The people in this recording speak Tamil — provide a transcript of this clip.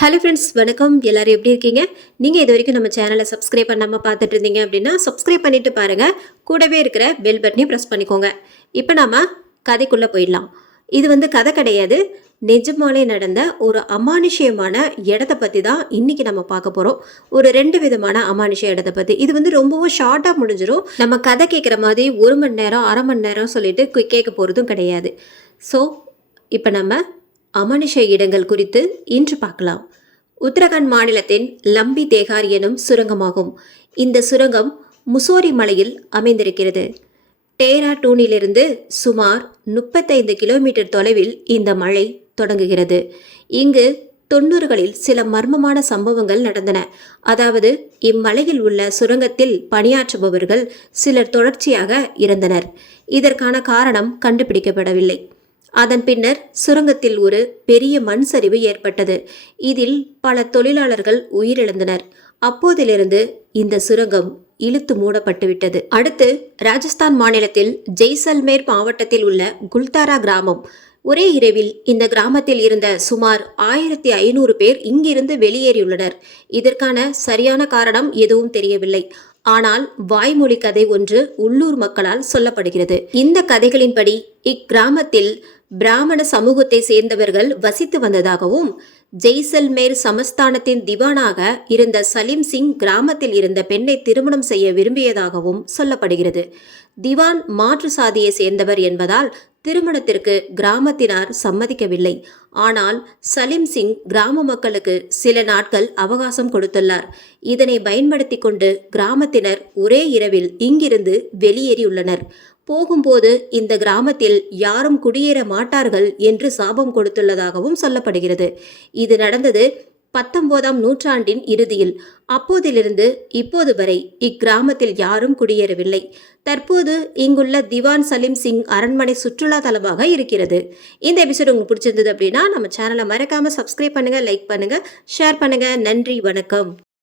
ஹலோ ஃப்ரெண்ட்ஸ், வணக்கம். எல்லாரும் எப்படி இருக்கீங்க? நீங்கள் இது வரைக்கும் நம்ம சேனலை சப்ஸ்கிரைப் பண்ணாமல் பார்த்துட்டு இருந்தீங்க அப்படின்னா சப்ஸ்கிரைப் பண்ணிட்டு பாருங்கள். கூடவே இருக்கிற பெல் பட்டனையும் ப்ரெஸ் பண்ணிக்கோங்க. இப்போ நாம கதைக்குள்ளே போயிடலாம். இது கதை கிடையாது, நிஜமாலே நடந்த ஒரு அமானுஷ்யமான இடத்த பற்றி தான் இன்றைக்கி நம்ம பார்க்க போகிறோம். ஒரு 2 விதமான அமானுஷ்ய இடத்த பற்றி. இது ரொம்பவும் ஷார்ட்டாக முடிஞ்சிடும். நம்ம கதை கேட்குற மாதிரி 1 மணி நேரம் 1/2 மணி நேரம் சொல்லிட்டு கேட்க போகிறதும் கிடையாது. ஸோ இப்போ நம்ம அமானுஷ்ய இடங்கள் குறித்து இன்று பார்க்கலாம். உத்தரகாண்ட் மாநிலத்தின் லம்பி தேகார் எனும் சுரங்கமாகும். இந்த சுரங்கம் முசோரி மலையில் அமைந்திருக்கிறது. டேராடூனிலிருந்து சுமார் 35 கிலோமீட்டர் தொலைவில் இந்த மலை தொடங்குகிறது. இங்கு 90களில் சில மர்மமான சம்பவங்கள் நடந்தன. அதாவது இம்மலையில் உள்ள சுரங்கத்தில் பணியாற்றுபவர்கள் சிலர் தொடர்ச்சியாக இறந்தனர். இதற்கான காரணம் கண்டுபிடிக்கப்படவில்லை. அதன் பின்னர் சுரங்கத்தில் ஒரு பெரிய மண் சரிவு ஏற்பட்டது. இதில் பல தொழிலாளர்கள் உயிரிழந்தனர். அப்போதிலிருந்து இந்த சுரங்கம் இழுத்து மூடப்பட்டுவிட்டது. அடுத்து ராஜஸ்தான் மாநிலத்தில் ஜெய்சல்மேர் மாவட்டத்தில் உள்ள குல்தாரா கிராமம். ஒரே இரவில் இந்த கிராமத்தில் இருந்த சுமார் 1500 பேர் இங்கிருந்து வெளியேறியுள்ளனர். இதற்கான சரியான காரணம் எதுவும் தெரியவில்லை. ஆனால் வாய்மொழி கதை ஒன்று உள்ளூர் மக்களால் சொல்லப்படுகிறது. இந்த கதைகளின்படி இக்கிராமத்தில் பிராமண சமூகத்தை சேர்ந்தவர்கள் வசித்து வந்ததாகவும், ஜெய்சல்மேர் சமஸ்தானத்தின் திவானாக இருந்த சலீம் சிங் கிராமத்தில் இருந்த பெண்ணை திருமணம் செய்ய விரும்பியதாகவும் சொல்லப்படுகிறது. திவான் மாற்று சாதியை சேர்ந்தவர் என்பதால் திருமணத்திற்கு கிராமத்தினார் சம்மதிக்கவில்லை. ஆனால் சலீம் சிங் கிராம மக்களுக்கு சில நாட்கள் அவகாசம் கொடுத்துள்ளார். இதனை பயன்படுத்தி கொண்டு கிராமத்தினர் ஒரே இரவில் இங்கிருந்து வெளியேறியுள்ளனர். போகும்போது இந்த கிராமத்தில் யாரும் குடியேற மாட்டார்கள் என்று சாபம் கொடுத்துள்ளதாகவும் சொல்லப்படுகிறது. இது நடந்தது 19ஆம் நூற்றாண்டின் இறுதியில். அப்போதிலிருந்து இப்போது வரை இக்கிராமத்தில் யாரும் குடியேறவில்லை. தற்போது இங்குள்ள திவான் சலீம் சிங் அரண்மனை சுற்றுலா தலமாக இருக்கிறது. இந்த எபிசோட் உங்களுக்கு பிடிச்சிருந்தது அப்படின்னா நம்ம சேனலை மறக்காம சப்ஸ்கிரைப் பண்ணுங்க, லைக் பண்ணுங்க, ஷேர் பண்ணுங்க. நன்றி, வணக்கம்.